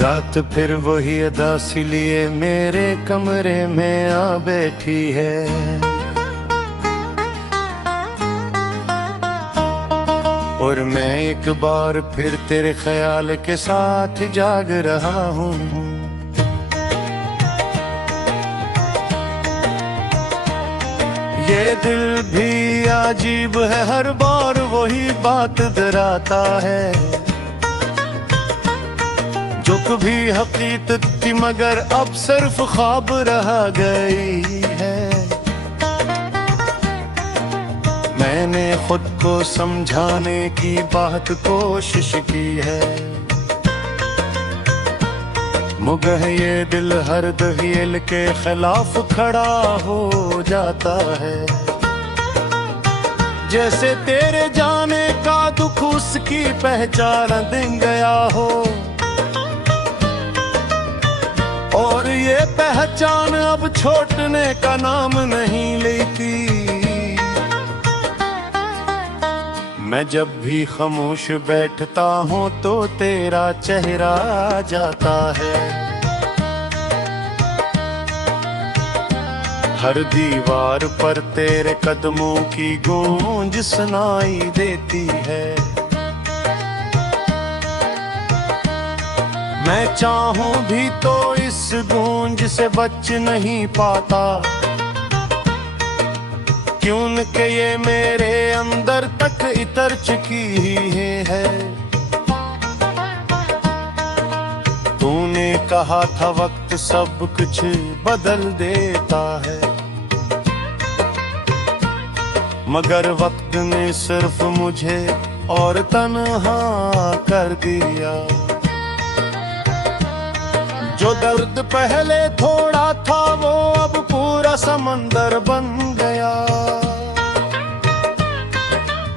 रात फिर वही अदा सी लिए मेरे कमरे में आ बैठी है। और मैं एक बार फिर तेरे ख्याल के साथ जाग रहा हूँ। ये दिल भी अजीब है, हर बार वही बात डराता है। जो कभी हकीकत थी मगर अब सिर्फ ख्वाब रह गई है। मैंने खुद को समझाने की बहुत कोशिश की है, मगर ये दिल हर दलील के खिलाफ खड़ा हो जाता है। जैसे तेरे जाने का दुख उसकी पहचान दिन गया हो, और ये पहचान अब छोड़ने का नाम नहीं लेती। मैं जब भी खामोश बैठता हूँ तो तेरा चेहरा आ जाता है। हर दीवार पर तेरे कदमों की गूंज सुनाई देती है। मैं चाहूं भी तो इस गूंज से बच नहीं पाता, क्यों कि ये मेरे अंदर तक इतर चुकी ही है। तूने कहा था वक्त सब कुछ बदल देता है, मगर वक्त ने सिर्फ मुझे और तन्हा कर दिया। जो दर्द पहले थोड़ा था वो अब पूरा समंदर बन गया,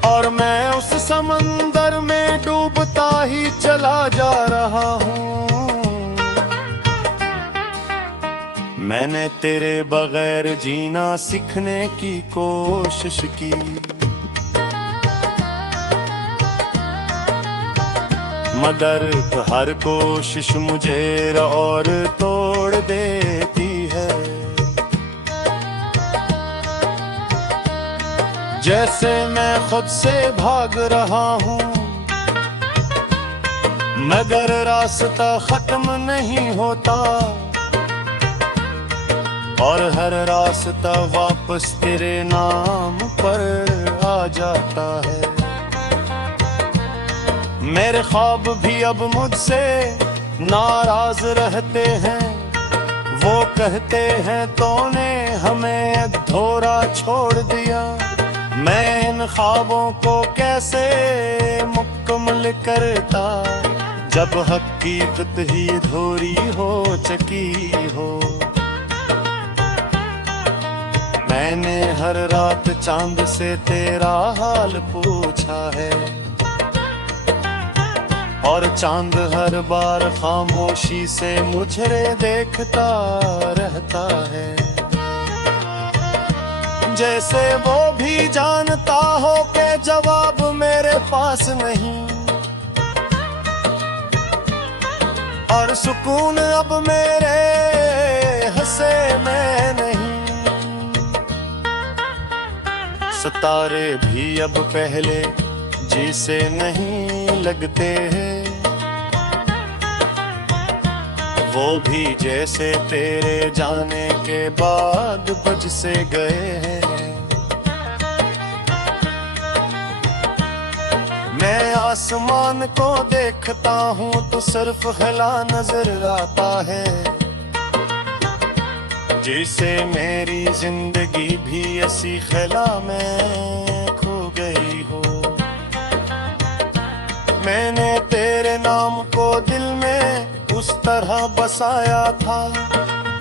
और मैं उस समंदर में डूबता ही चला जा रहा हूँ। मैंने तेरे बगैर जीना सीखने की कोशिश की, मगर हर कोशिश मुझे और तोड़ देती है। जैसे मैं खुद से भाग रहा हूँ, मगर रास्ता खत्म नहीं होता, और हर रास्ता वापस तेरे नाम पर आ जाता है। मेरे ख्वाब भी अब मुझसे नाराज रहते हैं, वो कहते हैं तूने हमें अधूरा छोड़ दिया। मैं इन ख्वाबों को कैसे मुकम्मल करता, जब हकीकत ही अधूरी हो चुकी हो। मैंने हर रात चांद से तेरा हाल पूछा है, और चांद हर बार खामोशी से मुझे देखता रहता है। जैसे वो भी जानता हो कि जवाब मेरे पास नहीं, और सुकून अब मेरे हंसे में नहीं। सितारे भी अब पहले जैसे नहीं लगते हैं, वो भी जैसे तेरे जाने के बाद बज से गए हैं। मैं आसमान को देखता हूँ तो सिर्फ खिला नजर आता है, जैसे मेरी जिंदगी भी ऐसी खिला में खो गई हो। मैंने तेरे नाम को दिल में उस तरह बसाया था,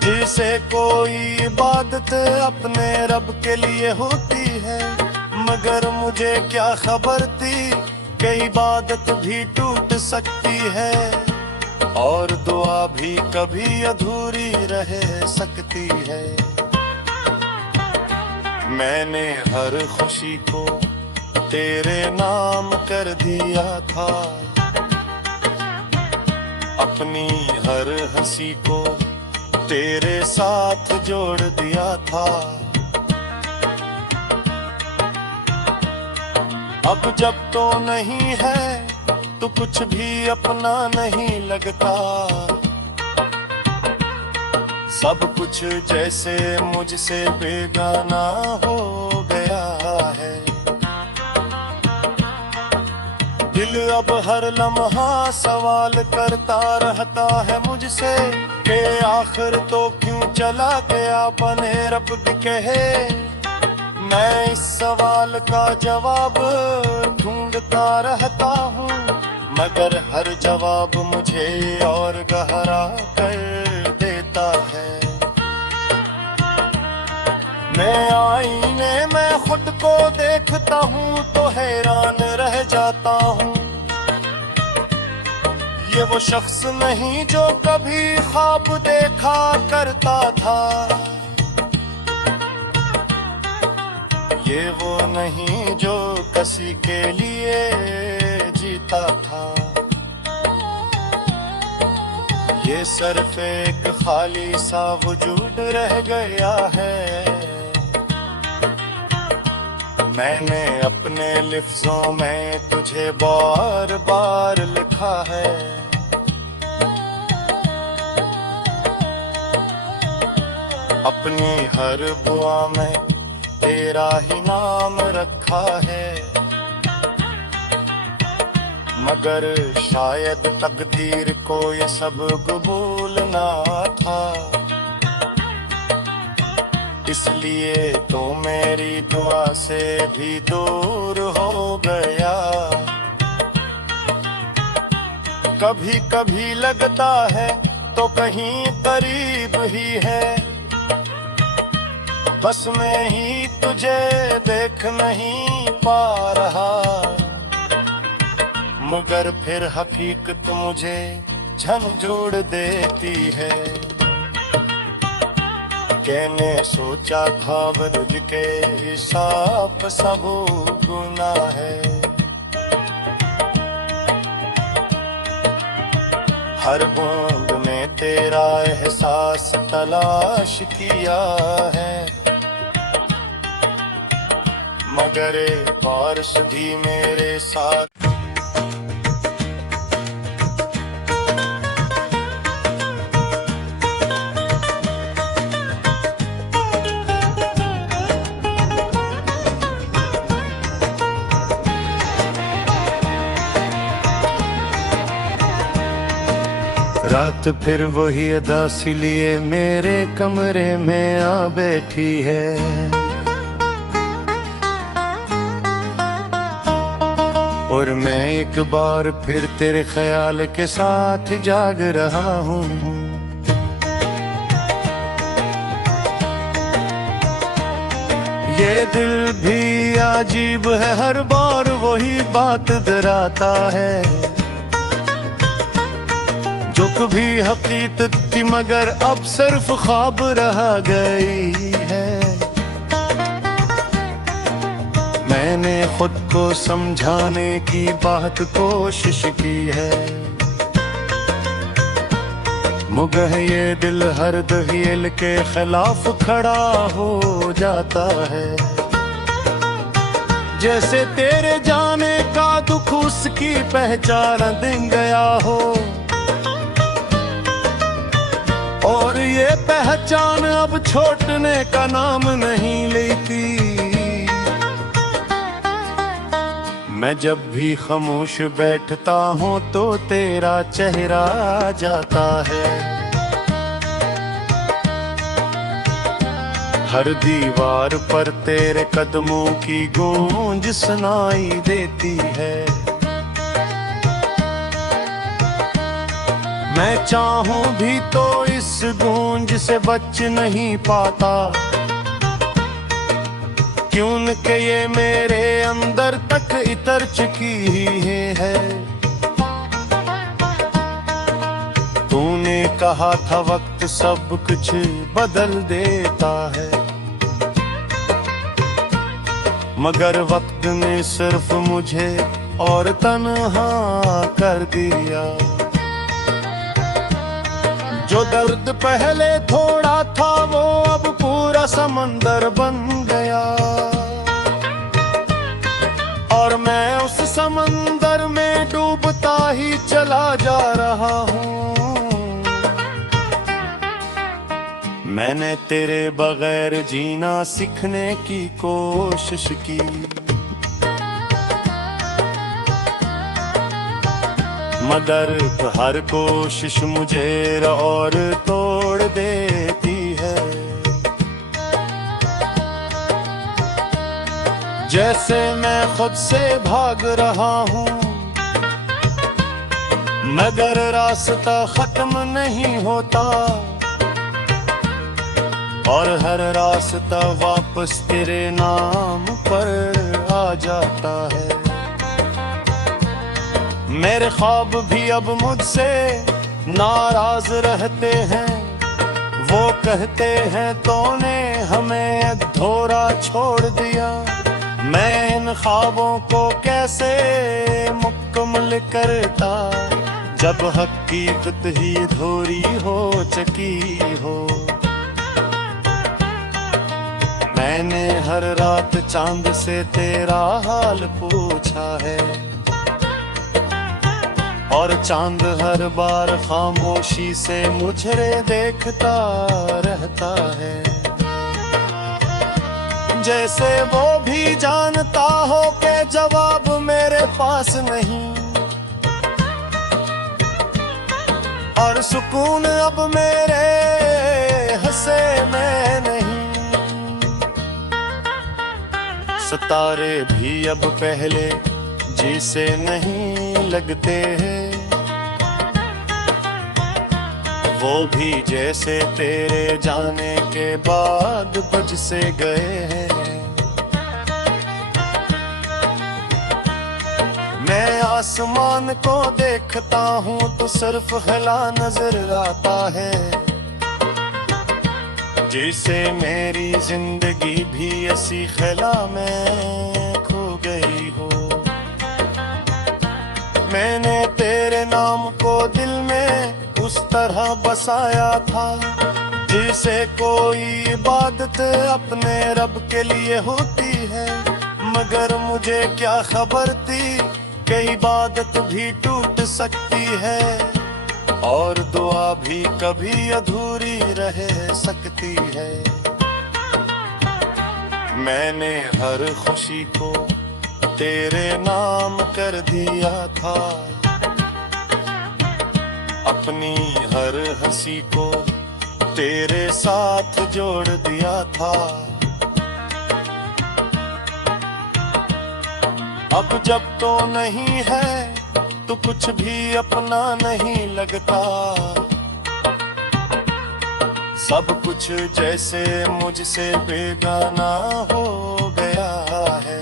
जिसे कोई इबादत अपने रब के लिए होती है। मगर मुझे क्या खबर थी कि इबादत भी टूट सकती है, और दुआ भी कभी अधूरी रह सकती है। मैंने हर खुशी को तेरे नाम कर दिया था, अपनी हर हंसी को तेरे साथ जोड़ दिया था। अब जब तो नहीं है तो कुछ भी अपना नहीं लगता। सब कुछ जैसे मुझसे बेगाना हो गया है। दिल अब हर लम्हा सवाल करता रहता है मुझसे कि आखिर तो क्यों चला गया बने रब भी कहे। मैं इस सवाल का जवाब ढूंढता रहता हूँ, मगर हर जवाब मुझे और गहरा कर देता है। मैं आईने में खुद को देखता हूँ तो हैरान रह जाता हूँ। ये वो शख्स नहीं जो कभी ख्वाब देखा करता था। ये वो नहीं जो किसी के लिए जीता था। ये सिर्फ एक खाली सा वजूद रह गया है। मैंने अपने लिफ्ज़ों में तुझे बार बार लिखा है। अपनी हर दुआ में तेरा ही नाम रखा है। मगर शायद तकदीर को ये सब कबूल ना था। इसलिए तो मेरी दुआ से भी दूर हो गया। कभी कभी लगता है तो कहीं करीब ही है। बस मैं ही तुझे देख नहीं पा रहा। मगर फिर हकीकत मुझे झंझोड़ देती है। कहने सोचा था वर्द के हिसाब सब गुनाह है। हर बूंद में तेरा एहसास तलाश किया है। मगर एक बारिश भी मेरे साथ रात फिर वही अदा सी लिए मेरे कमरे में आ बैठी है। और मैं एक बार फिर तेरे ख्याल के साथ जाग रहा हूँ। ये दिल भी अजीब है, हर बार वही बात डराता है। जो कभी हकीकत थी मगर अब सिर्फ ख्वाब रह गई है। मैंने खुद को समझाने की बहुत कोशिश की है। मगर ये दिल हर दहील के खिलाफ खड़ा हो जाता है। जैसे तेरे जाने का दुख उसकी पहचान दिन गया हो। और ये पहचान अब छोड़ने का नाम नहीं लेती। मैं जब भी खामोश बैठता हूँ तो तेरा चेहरा आ जाता है। हर दीवार पर तेरे कदमों की गूंज सुनाई देती है। मैं चाहूं भी तो इस गूंज से बच नहीं पाता। क्यों कि ये मेरे अंदर तक इतर चुकी है। तूने कहा था वक्त सब कुछ बदल देता है। मगर वक्त ने सिर्फ मुझे और तन्हा कर दिया। जो दर्द पहले थोड़ा था वो अब पूरा समंदर बन गया, और मैं उस समंदर में डूबता ही चला जा रहा हूँ। मैंने तेरे बगैर जीना सीखने की कोशिश की, मगर हर कोशिश मुझे और तोड़ देती है। जैसे मैं खुद से भाग रहा हूँ, मगर रास्ता खत्म नहीं होता, और हर रास्ता वापस तेरे नाम पर आ जाता है। मेरे ख्वाब भी अब मुझसे नाराज रहते हैं, वो कहते हैं तूने हमें अधूरा छोड़ दिया। मैं इन ख्वाबों को कैसे मुकम्मल करता जब हकीकत ही अधूरी हो चुकी हो। मैंने हर रात चांद से तेरा हाल पूछा है, और चांद हर बार खामोशी से मुझे देखता रहता है, जैसे वो भी जानता हो कि जवाब मेरे पास नहीं, और सुकून अब मेरे हंसे में नहीं। सितारे भी अब पहले जैसे नहीं लगते हैं, वो भी जैसे तेरे जाने के बाद बज से गए हैं। मैं आसमान को देखता हूँ तो सिर्फ हिला नजर आता है, जैसे मेरी जिंदगी भी ऐसी खिला में खो गई हो। मैंने तेरे नाम को दिल में उस तरह बसाया था, जिसे कोई इबादत अपने रब के लिए होती है, मगर मुझे क्या खबर थी कि इबादत भी टूट सकती है, और दुआ भी कभी अधूरी रह सकती है। मैंने हर खुशी को तेरे नाम कर दिया था, अपनी हर हंसी को तेरे साथ जोड़ दिया था। अब जब तो नहीं है तो कुछ भी अपना नहीं लगता, सब कुछ जैसे मुझसे बेगाना हो गया है।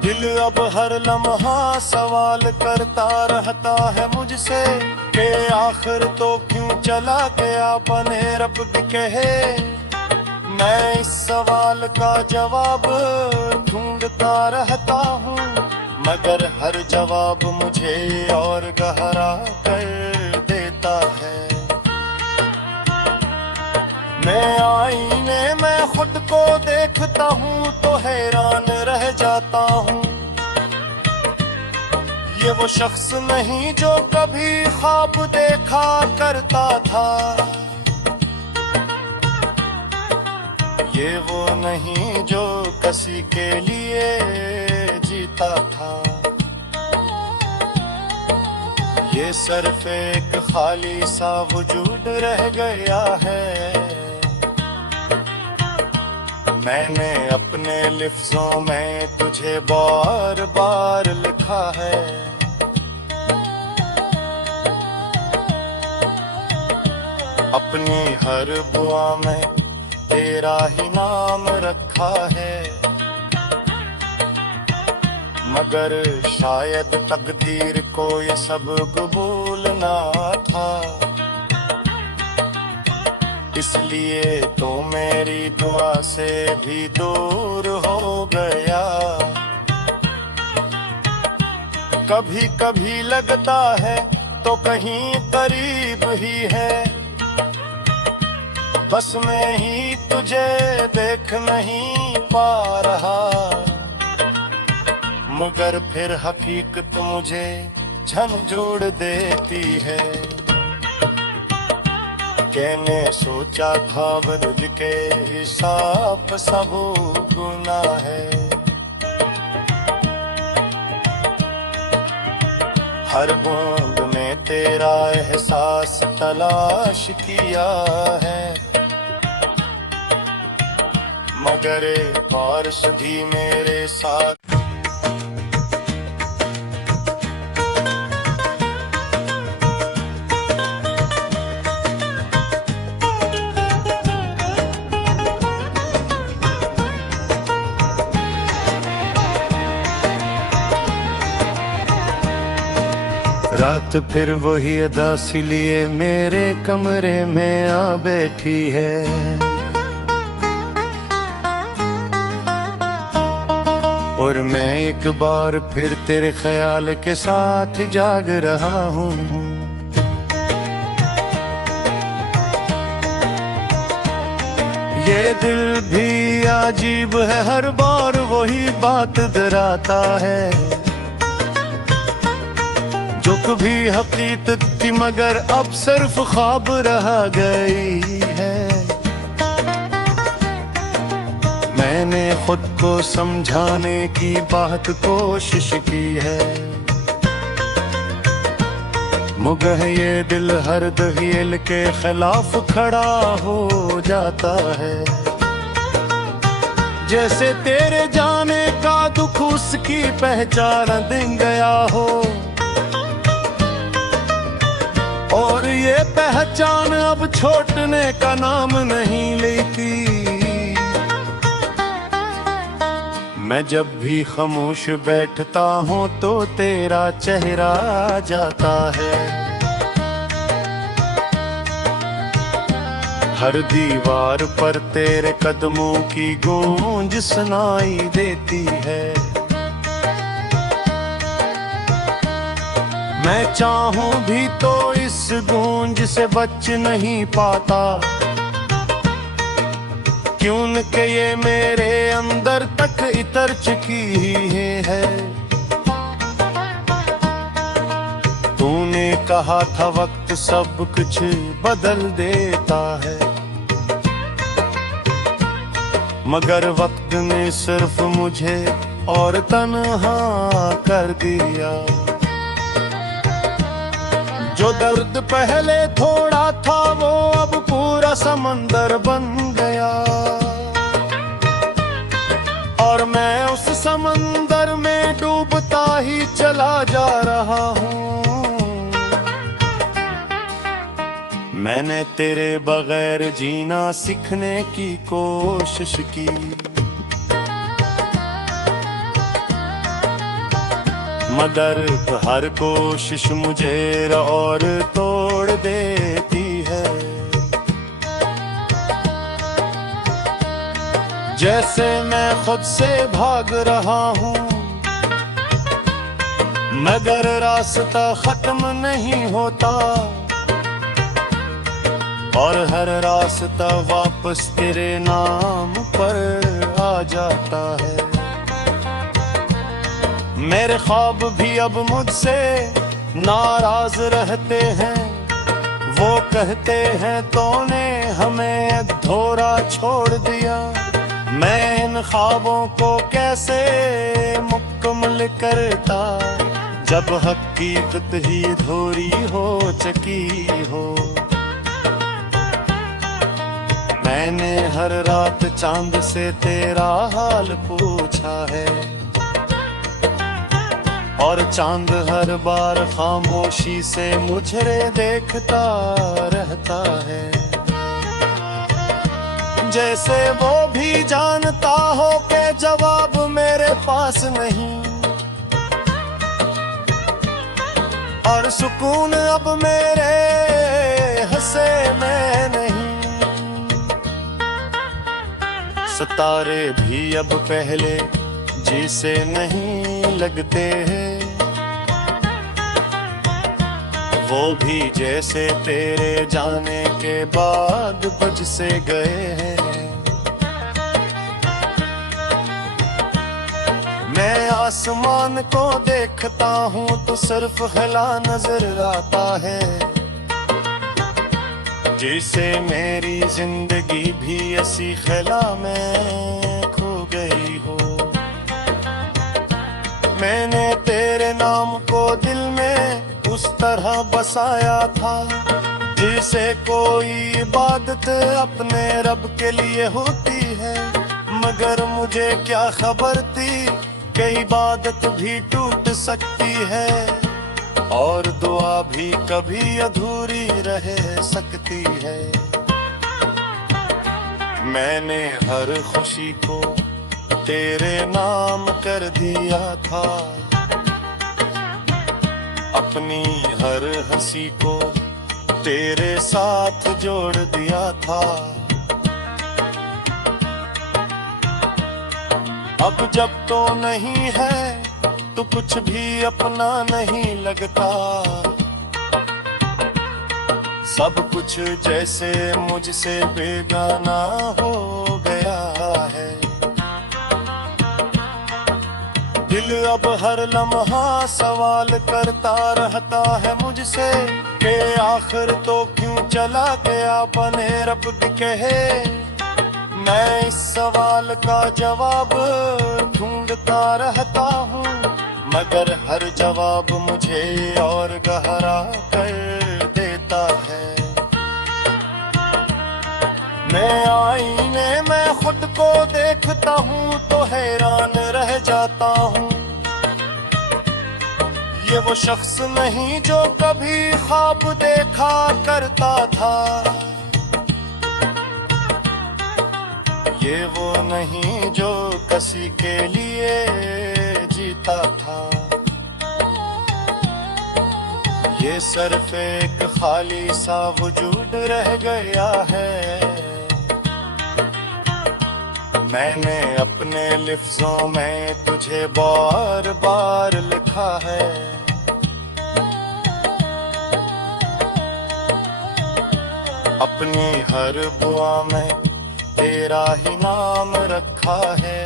दिल अब हर लम्हा सवाल करता रहता है मुझसे कि आखिर तो क्यों चला गया बने रब भी कहे। मैं इस सवाल का जवाब ढूंढता रहता हूँ, मगर हर जवाब मुझे और गहरा कर देता है। मैं आईने में खुद को देखता हूँ तो हैरान रह जाता हूँ, ये वो शख्स नहीं जो कभी ख्वाब देखा करता था, ये वो नहीं जो किसी के लिए जीता था। ये सिर्फ एक खाली सा वजूद रह गया है। मैंने अपने लफ्जों में तुझे बार बार लिखा है, अपनी हर दुआ में तेरा ही नाम रखा है, मगर शायद तकदीर को ये सब कबूल ना था, इसलिए तो मेरी दुआ से भी दूर हो गया। कभी कभी लगता है तो कहीं करीब ही है, बस मैं ही तुझे देख नहीं पा रहा, मगर फिर हकीकत मुझे झंझोड़ देती है। कहने सोचा था वर्द के हिसाब सब गुनाह है, हर बूंद में तेरा एहसास तलाश किया है, मगर एक और भी मेरे साथ। रात फिर वही अदा सी लिए मेरे कमरे में आ बैठी है, और मैं एक बार फिर तेरे ख्याल के साथ जाग रहा हूँ। ये दिल भी अजीब है, हर बार वही बात डराता है, जो कभी हकीकत थी मगर अब सिर्फ ख्वाब रह गई है। मैंने खुद को समझाने की बहुत कोशिश की है, मगर ये दिल हर दलील के खिलाफ खड़ा हो जाता है, जैसे तेरे जाने का दुख उसकी पहचान दिन गया हो, और ये पहचान अब छोड़ने का नाम नहीं लेती। मैं जब भी खामोश बैठता हूँ तो तेरा चेहरा आ जाता है, हर दीवार पर तेरे कदमों की गूंज सुनाई देती है। मैं चाहूं भी तो इस गूंज से बच नहीं पाता, क्यों कि ये मेरे अंदर तक इतर चुकी ही है। तूने कहा था वक्त सब कुछ बदल देता है, मगर वक्त ने सिर्फ मुझे और तन्हा कर दिया। जो दर्द पहले थोड़ा था वो अब पूरा समंदर बन गया, और मैं उस समंदर में डूबता ही चला जा रहा हूँ। मैंने तेरे बगैर जीना सीखने की कोशिश की, मगर हर कोशिश मुझे और तोड़ देती है। जैसे मैं खुद से भाग रहा हूँ, मगर रास्ता खत्म नहीं होता, और हर रास्ता वापस तेरे नाम पर आ जाता है। मेरे ख्वाब भी अब मुझसे नाराज रहते हैं, वो कहते हैं तूने हमें अधूरा छोड़ दिया। मैं इन ख्वाबों को कैसे मुकम्मल करता, जब हकीकत ही अधूरी हो चुकी हो। मैंने हर रात चांद से तेरा हाल पूछा है, और चांद हर बार खामोशी से मुझे देखता रहता है, जैसे वो भी जानता हो कि जवाब मेरे पास नहीं, और सुकून अब मेरे हंसे में नहीं। सितारे भी अब पहले जैसे नहीं लगते हैं, वो भी जैसे तेरे जाने के बाद बज से गए हैं। मैं आसमान को देखता हूँ तो सिर्फ खला नजर आता है, जैसे मेरी जिंदगी भी ऐसी खला में खो गई हो। मैंने तेरे नाम को दिल में उस तरह बसाया था, जैसे कोई इबादत अपने रब के लिए होती है। मगर मुझे क्या खबर थी कि इबादत भी टूट सकती है और दुआ भी कभी अधूरी रह सकती है। मैंने हर खुशी को तेरे नाम कर दिया था, अपनी हर हंसी को तेरे साथ जोड़ दिया था। अब जब तो नहीं है तो कुछ भी अपना नहीं लगता, सब कुछ जैसे मुझसे बेगाना हो गया है। दिल अब हर लम्हा सवाल करता रहता है मुझसे कि आखिर तो क्यों चला गया बने रब भी कहे। मैं इस सवाल का जवाब ढूंढता रहता हूँ, मगर हर जवाब मुझे और गहरा कर देता है। मैं आईने में खुद को देखता हूँ तो हैरान रह जाता हूँ। ये वो शख्स नहीं जो कभी ख्वाब देखा करता था, ये वो नहीं जो किसी के लिए जीता था। ये सिर्फ एक खाली सा वजूद रह गया है। मैंने अपने लिफ्ज़ों में तुझे बार बार लिखा है, अपनी हर दुआ में तेरा ही नाम रखा है।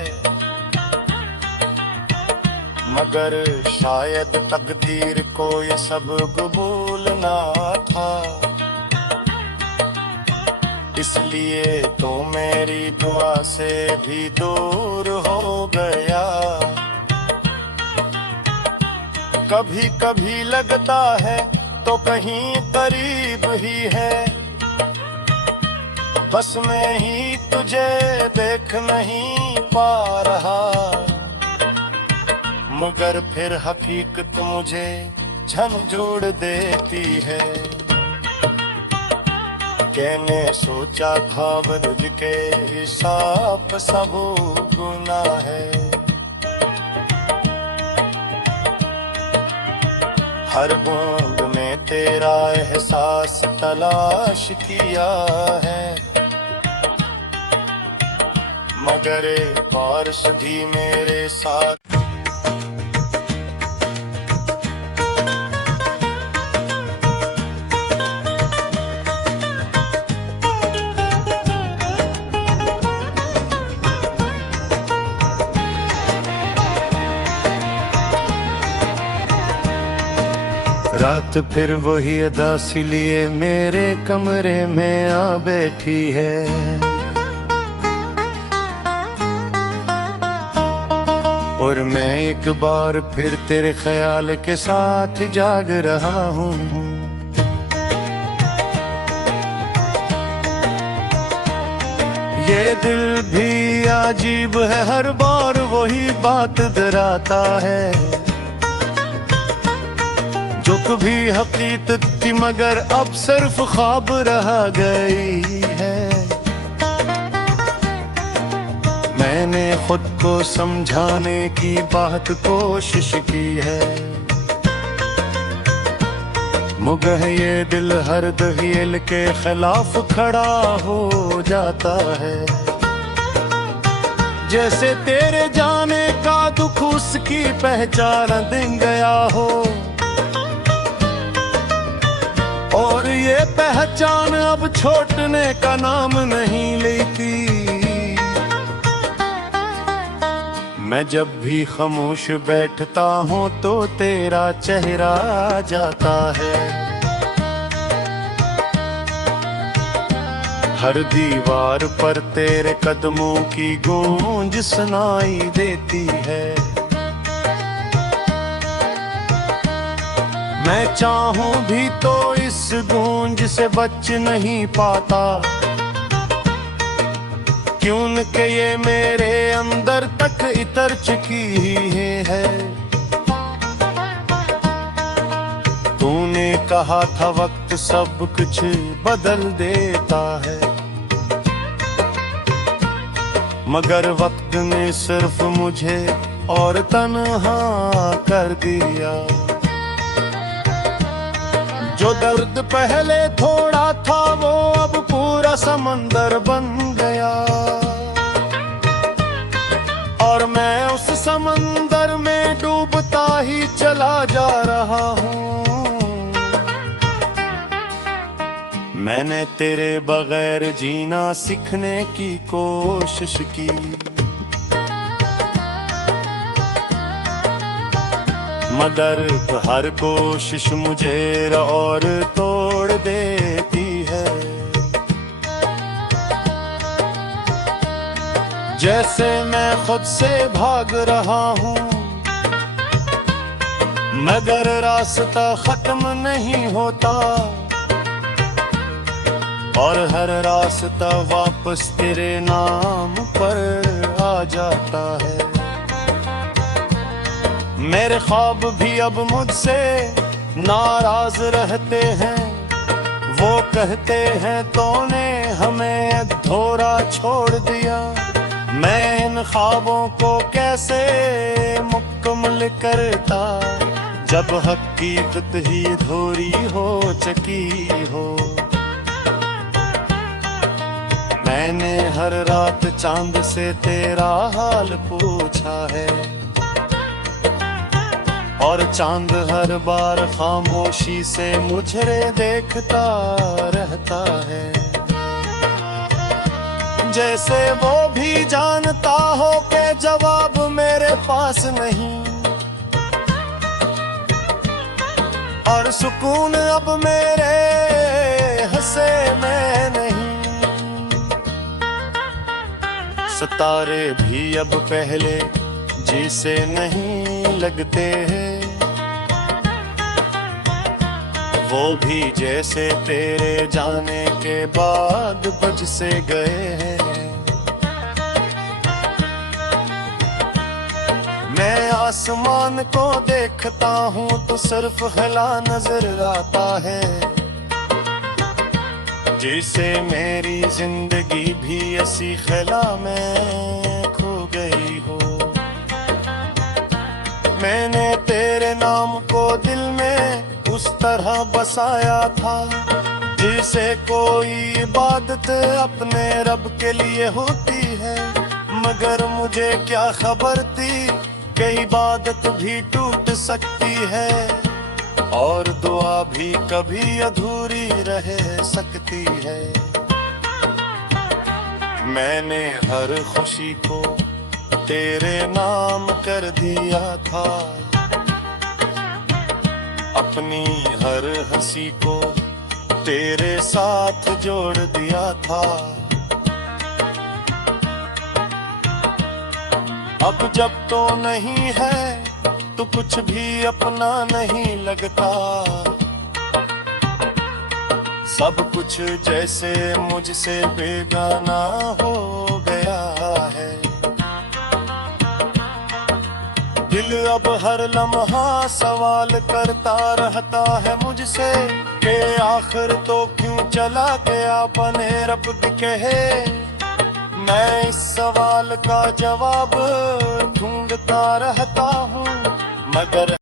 मगर शायद तकदीर को ये सब कबूल ना था, इसलिए तो मेरी दुआ से भी दूर हो गया। कभी कभी लगता है तो कहीं करीब ही है, बस मैं ही तुझे देख नहीं पा रहा। मगर फिर हकीकत मुझे झंझोड़ देती है। कहने सोचा था वर्द के हिसाब सब गुनाह है। हर बूंद में तेरा एहसास तलाश किया है, मगर एक बार भी मेरे साथ रात फिर वही अदा सी लिए मेरे कमरे में आ बैठी है। और मैं एक बार फिर तेरे ख्याल के साथ जाग रहा हूँ। ये दिल भी अजीब है, हर बार वही बात डराता है। जो कभी हकीकत थी मगर अब सिर्फ ख्वाब रह गई है। मैंने खुद को समझाने की बहुत कोशिश की है, मगर ये दिल हर दहील के खिलाफ खड़ा हो जाता है। जैसे तेरे जाने का दुख उसकी पहचान दिन गया हो। ये पहचान अब छोड़ने का नाम नहीं लेती। मैं जब भी खामोश बैठता हूँ तो तेरा चेहरा आ जाता है। हर दीवार पर तेरे कदमों की गूंज सुनाई देती है। मैं चाहूं भी तो इस गूंज से बच नहीं पाता, क्यों कि ये मेरे अंदर तक इतर चुकी है। तूने कहा था वक्त सब कुछ बदल देता है, मगर वक्त ने सिर्फ मुझे और तन्हा कर दिया। जो दर्द पहले थोड़ा था वो अब पूरा समंदर बन गया, और मैं उस समंदर में डूबता ही चला जा रहा हूँ। मैंने तेरे बगैर जीना सीखने की कोशिश की, मगर हर कोशिश मुझे और तोड़ देती है। जैसे मैं खुद से भाग रहा हूँ, मगर रास्ता खत्म नहीं होता, और हर रास्ता वापस तेरे नाम पर आ जाता है। मेरे ख्वाब भी अब मुझसे नाराज रहते हैं, वो कहते हैं तूने हमें अधूरा छोड़ दिया। मैं इन ख्वाबों को कैसे मुकम्मल करता, जब हकीकत ही अधूरी हो चुकी हो। मैंने हर रात चांद से तेरा हाल पूछा है, और चांद हर बार खामोशी से मुझे देखता रहता है। जैसे वो भी जानता हो कि जवाब मेरे पास नहीं, और सुकून अब मेरे हंसे में नहीं। सितारे भी अब पहले जैसे नहीं लगते हैं, वो भी जैसे तेरे जाने के बाद बज से गए हैं। मैं आसमान को देखता हूँ तो सिर्फ खला नजर आता है, जैसे मेरी जिंदगी भी ऐसी खला में खो गई हो। मैंने तेरे नाम को दिल में उस तरह बसाया था, जिसे कोई इबादत अपने रब के लिए होती है। मगर मुझे क्या खबर थी कि इबादत भी टूट सकती है, और दुआ भी कभी अधूरी रह सकती है। मैंने हर खुशी को तेरे नाम कर दिया था, अपनी हर हंसी को तेरे साथ जोड़ दिया था। अब जब तो नहीं है तो कुछ भी अपना नहीं लगता, सब कुछ जैसे मुझसे बेगाना हो गया है। दिल अब हर लम्हा सवाल करता रहता है मुझसे कि आखिर तो क्यों चला गया बने रब कहे। मैं इस सवाल का जवाब ढूंढता रहता हूँ, मगर